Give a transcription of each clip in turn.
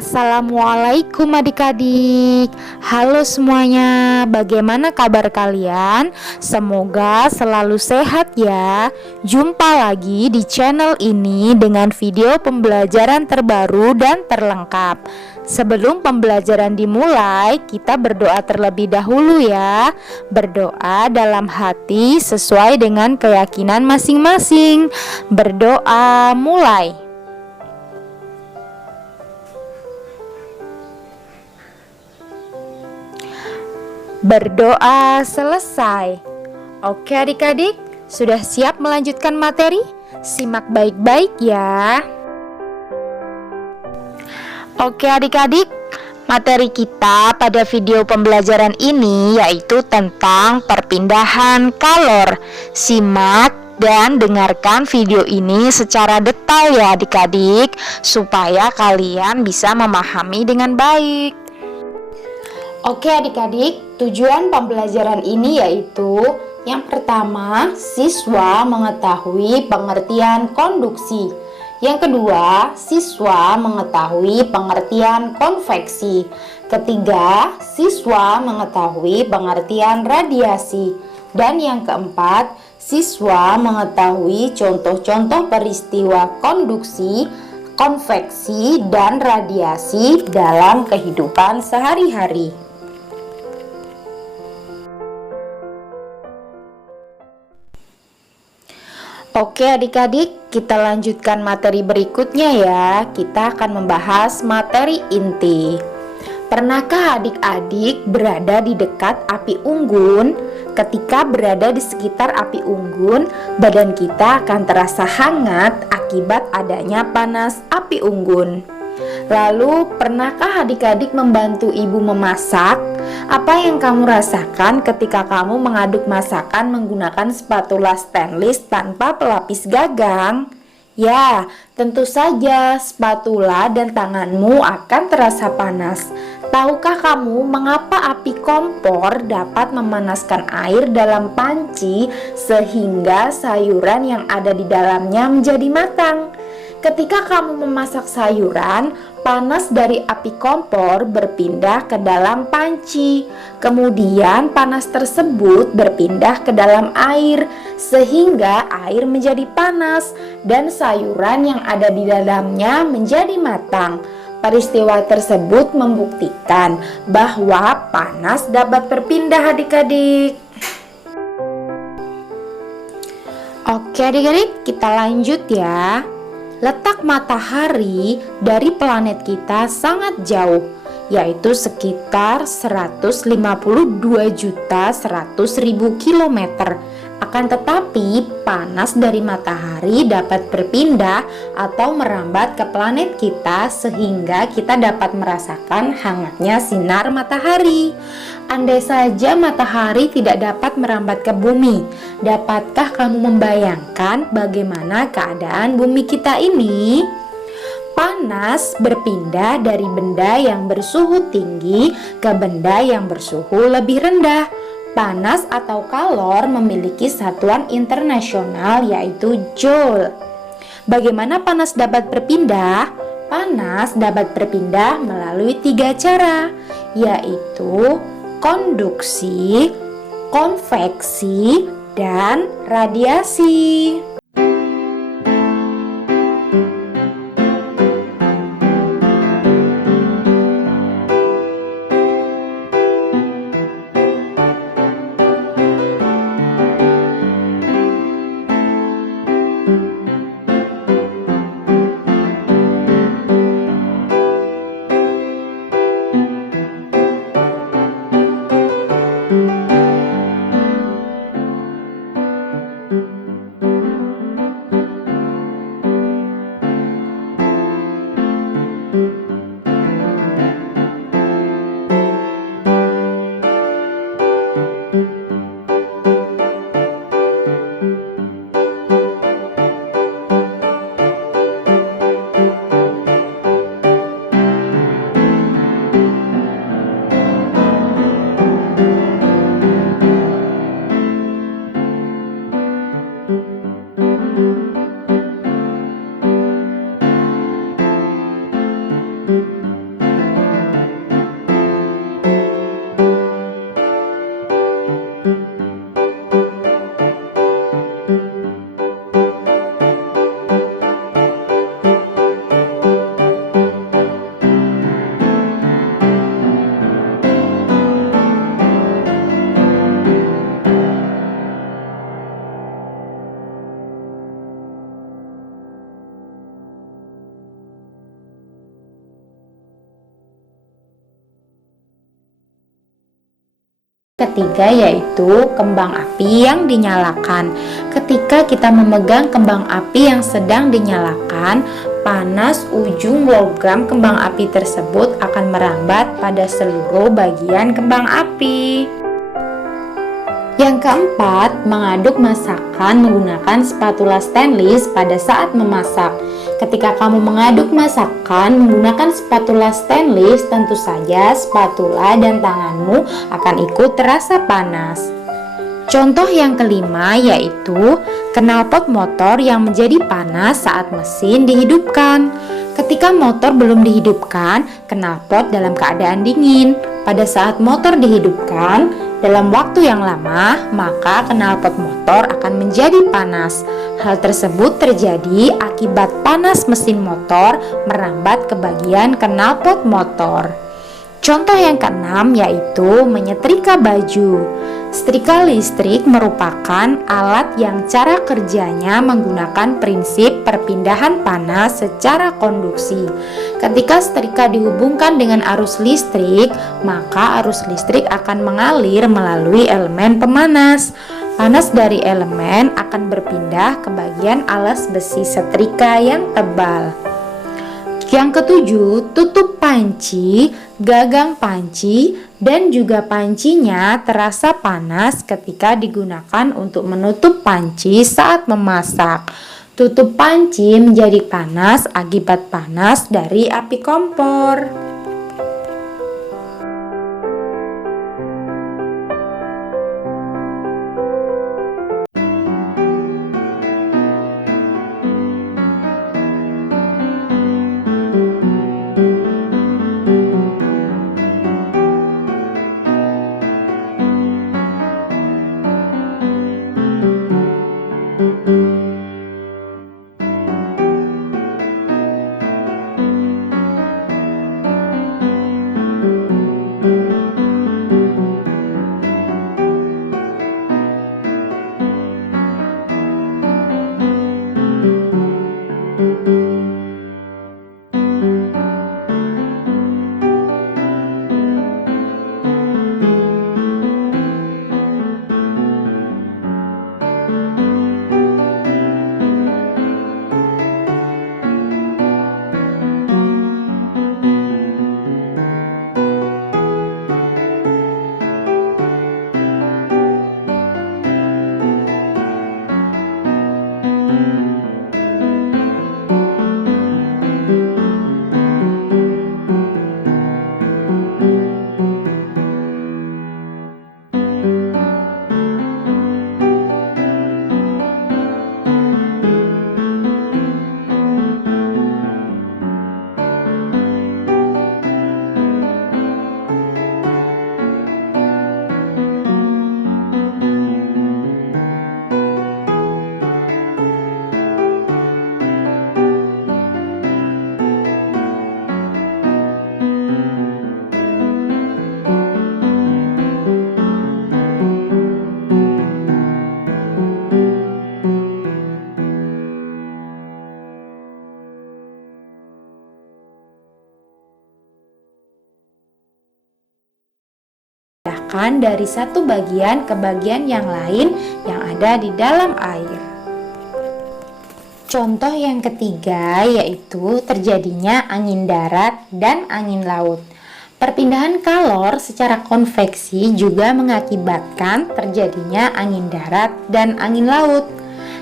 Assalamualaikum adik-adik. Halo semuanya, bagaimana kabar kalian? Semoga selalu sehat ya. Jumpa lagi di channel ini dengan video pembelajaran terbaru dan terlengkap. Sebelum pembelajaran dimulai, kita berdoa terlebih dahulu ya. Berdoa dalam hati sesuai dengan keyakinan masing-masing. Berdoa mulai. Berdoa selesai. Oke adik-adik, sudah siap melanjutkan materi? Simak baik-baik ya. Oke adik-adik, materi kita pada video pembelajaran ini yaitu tentang perpindahan kalor. Simak dan dengarkan video ini secara detail ya adik-adik, supaya kalian bisa memahami dengan baik. Oke adik-adik, tujuan pembelajaran ini yaitu yang pertama, siswa mengetahui pengertian konduksi. Yang kedua, siswa mengetahui pengertian konveksi. Ketiga, siswa mengetahui pengertian radiasi. Dan yang keempat, siswa mengetahui contoh-contoh peristiwa konduksi, konveksi, dan radiasi dalam kehidupan sehari-hari. Oke adik-adik, kita lanjutkan materi berikutnya ya. Kita akan membahas materi inti. Pernahkah adik-adik berada di dekat api unggun? Ketika berada di sekitar api unggun, badan kita akan terasa hangat akibat adanya panas api unggun. Lalu, pernahkah adik-adik membantu ibu memasak? Apa yang kamu rasakan ketika kamu mengaduk masakan menggunakan spatula stainless tanpa pelapis gagang? Ya, tentu saja spatula dan tanganmu akan terasa panas. Tahukah kamu mengapa api kompor dapat memanaskan air dalam panci sehingga sayuran yang ada di dalamnya menjadi matang? Ketika kamu memasak sayuran, panas dari api kompor berpindah ke dalam panci. Kemudian panas tersebut berpindah ke dalam air sehingga air menjadi panas dan sayuran yang ada di dalamnya menjadi matang. Peristiwa tersebut membuktikan bahwa panas dapat berpindah adik-adik. Oke adik-adik, kita lanjut ya. Letak matahari dari planet kita sangat jauh, yaitu sekitar 152.100.000 kilometer. Akan tetapi, panas dari matahari dapat berpindah atau merambat ke planet kita sehingga kita dapat merasakan hangatnya sinar matahari. Andai saja matahari tidak dapat merambat ke bumi, dapatkah kamu membayangkan bagaimana keadaan bumi kita ini? Panas berpindah dari benda yang bersuhu tinggi ke benda yang bersuhu lebih rendah. Panas atau kalor memiliki satuan internasional yaitu joule. Bagaimana panas dapat berpindah? Panas dapat berpindah melalui 3 cara, yaitu konduksi, konveksi, dan radiasi. Ketiga yaitu kembang api yang dinyalakan. Ketika kita memegang kembang api yang sedang dinyalakan, panas ujung logam kembang api tersebut akan merambat pada seluruh bagian kembang api. Yang keempat, mengaduk masakan menggunakan spatula stainless pada saat memasak. Ketika kamu mengaduk masakan menggunakan spatula stainless, tentu saja spatula dan tanganmu akan ikut terasa panas. Contoh yang kelima yaitu knalpot motor yang menjadi panas saat mesin dihidupkan. Ketika motor belum dihidupkan, knalpot dalam keadaan dingin. Pada saat motor dihidupkan, dalam waktu yang lama, maka knalpot motor akan menjadi panas. Hal tersebut terjadi akibat panas mesin motor merambat ke bagian knalpot motor. Contoh yang keenam yaitu menyetrika baju. Setrika listrik merupakan alat yang cara kerjanya menggunakan prinsip perpindahan panas secara konduksi. Ketika setrika dihubungkan dengan arus listrik, maka arus listrik akan mengalir melalui elemen pemanas. Panas dari elemen akan berpindah ke bagian alas besi setrika yang tebal. Yang ketujuh, tutup panci, gagang panci, dan juga pancinya terasa panas ketika digunakan untuk menutup panci saat memasak. Tutup panci menjadi panas akibat panas dari api kompor. Dari satu bagian ke bagian yang lain yang ada di dalam air. Contoh yang ketiga yaitu terjadinya angin darat dan angin laut. Perpindahan kalor secara konveksi juga mengakibatkan terjadinya angin darat dan angin laut.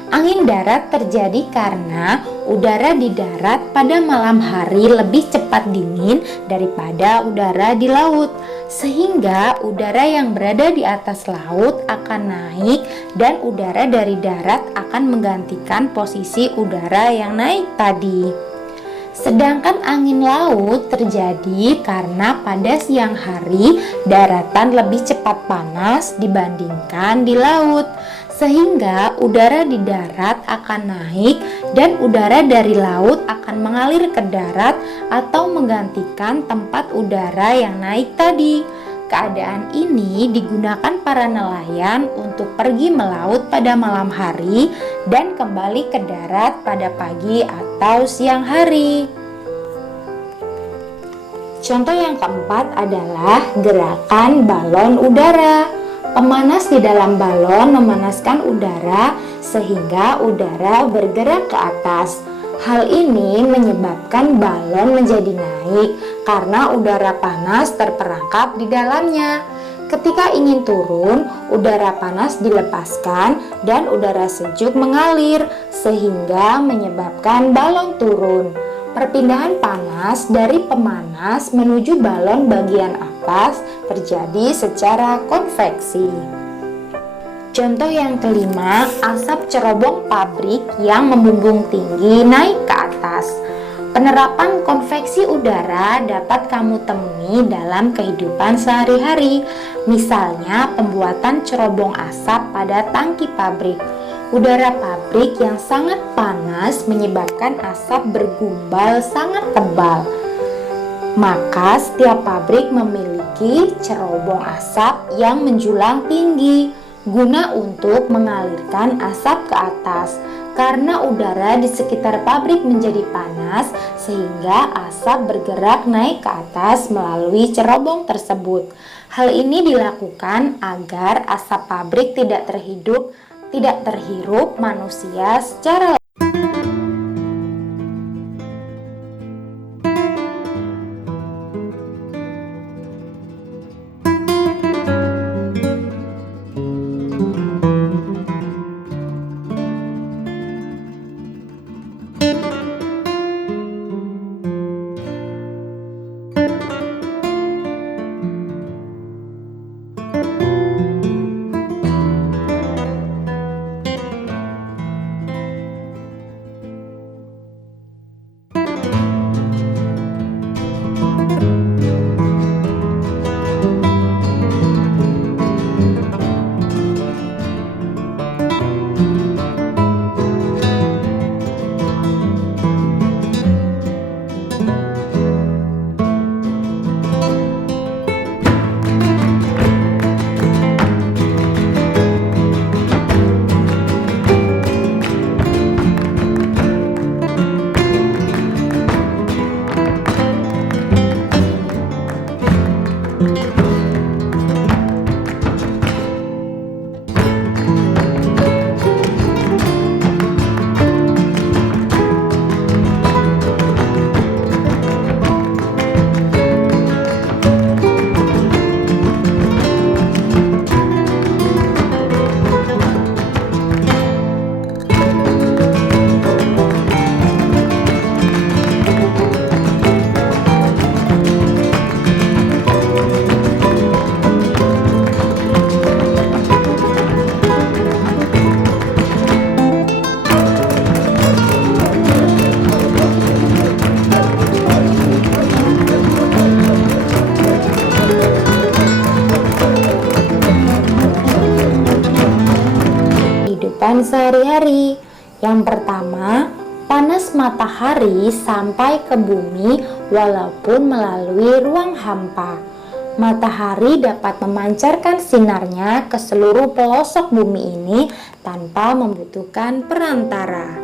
Angin darat terjadi karena udara di darat pada malam hari lebih cepat dingin daripada udara di laut, sehingga udara yang berada di atas laut akan naik dan udara dari darat akan menggantikan posisi udara yang naik tadi. Sedangkan angin laut terjadi karena pada siang hari daratan lebih cepat panas dibandingkan di laut, sehingga udara di darat akan naik dan udara dari laut akan mengalir ke darat atau menggantikan tempat udara yang naik tadi. Keadaan ini digunakan para nelayan untuk pergi melaut pada malam hari dan kembali ke darat pada pagi atau siang hari. Contoh yang keempat adalah gerakan balon udara. Pemanas di dalam balon memanaskan udara sehingga udara bergerak ke atas. Hal ini menyebabkan balon menjadi naik karena udara panas terperangkap di dalamnya. Ketika ingin turun, udara panas dilepaskan dan udara sejuk mengalir sehingga menyebabkan balon turun. Perpindahan panas dari pemanas menuju balon bagian atas terjadi secara konveksi. Contoh yang kelima, asap cerobong pabrik yang membumbung tinggi naik ke atas. Penerapan konveksi udara dapat kamu temui dalam kehidupan sehari-hari. Misalnya, pembuatan cerobong asap pada tangki pabrik. Udara pabrik yang sangat panas menyebabkan asap bergumpal sangat tebal. Maka setiap pabrik memiliki cerobong asap yang menjulang tinggi guna untuk mengalirkan asap ke atas. Karena udara di sekitar pabrik menjadi panas sehingga asap bergerak naik ke atas melalui cerobong tersebut. Hal ini dilakukan agar asap pabrik tidak terhirup manusia secara kehidupan sehari-hari. Yang pertama, panas matahari sampai ke bumi walaupun melalui ruang hampa. Matahari dapat memancarkan sinarnya ke seluruh pelosok bumi ini tanpa membutuhkan perantara.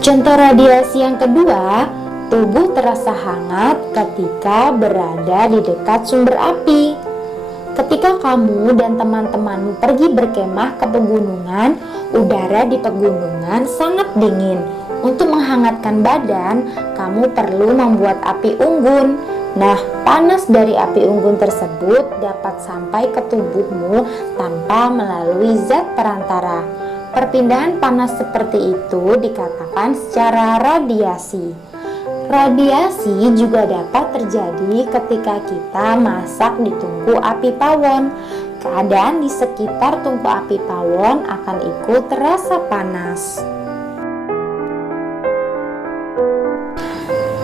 Contoh radiasi yang kedua, tubuh terasa hangat ketika berada di dekat sumber api. Ketika kamu dan teman-temanmu pergi berkemah ke pegunungan, udara di pegunungan sangat dingin. Untuk menghangatkan badan, kamu perlu membuat api unggun. Nah, panas dari api unggun tersebut dapat sampai ke tubuhmu tanpa melalui zat perantara. Perpindahan panas seperti itu dikatakan secara radiasi. Radiasi juga dapat terjadi ketika kita masak di tungku api pawon. Keadaan di sekitar tungku api pawon akan ikut terasa panas.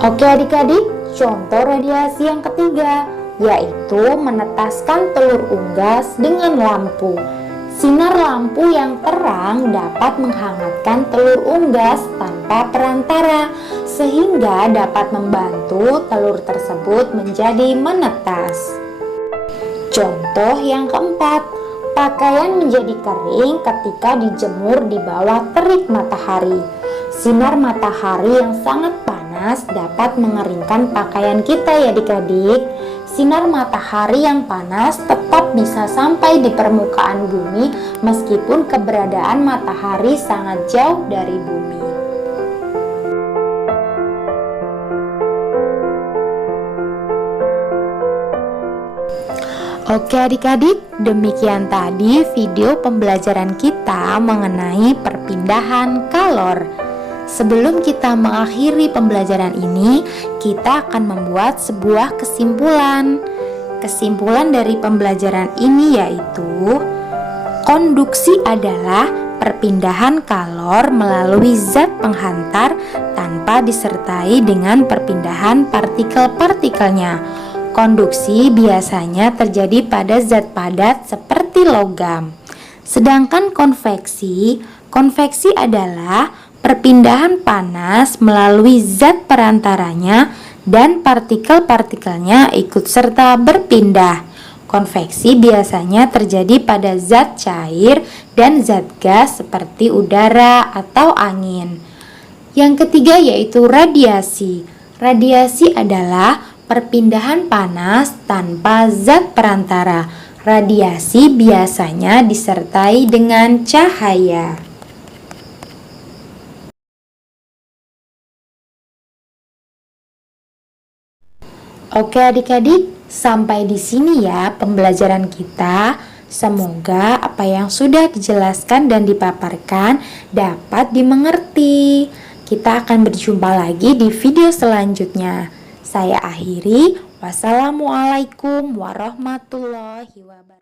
Oke adik-adik, contoh radiasi yang ketiga, yaitu menetaskan telur unggas dengan lampu. Sinar lampu yang terang dapat menghangatkan telur unggas tanpa perantara, sehingga dapat membantu telur tersebut menjadi menetas. Contoh yang keempat, pakaian menjadi kering ketika dijemur di bawah terik matahari. Sinar matahari yang sangat panas dapat mengeringkan pakaian kita ya adik-adik. Sinar matahari yang panas tetap bisa sampai di permukaan bumi meskipun keberadaan matahari sangat jauh dari bumi. Oke adik-adik, demikian tadi video pembelajaran kita mengenai perpindahan kalor. Sebelum kita mengakhiri pembelajaran ini, kita akan membuat sebuah kesimpulan. Kesimpulan dari pembelajaran ini yaitu, konduksi adalah perpindahan kalor melalui zat penghantar tanpa disertai dengan perpindahan partikel-partikelnya. Konduksi biasanya terjadi pada zat padat seperti logam. Sedangkan konveksi adalah perpindahan panas melalui zat perantaranya dan partikel-partikelnya ikut serta berpindah. Konveksi biasanya terjadi pada zat cair dan zat gas seperti udara atau angin. Yang ketiga yaitu radiasi. Radiasi adalah perpindahan panas tanpa zat perantara. Radiasi biasanya disertai dengan cahaya. Oke adik-adik, sampai di sini ya pembelajaran kita. Semoga apa yang sudah dijelaskan dan dipaparkan dapat dimengerti. Kita akan berjumpa lagi di video selanjutnya. Saya akhiri. Wassalamualaikum warahmatullahi wabarakatuh.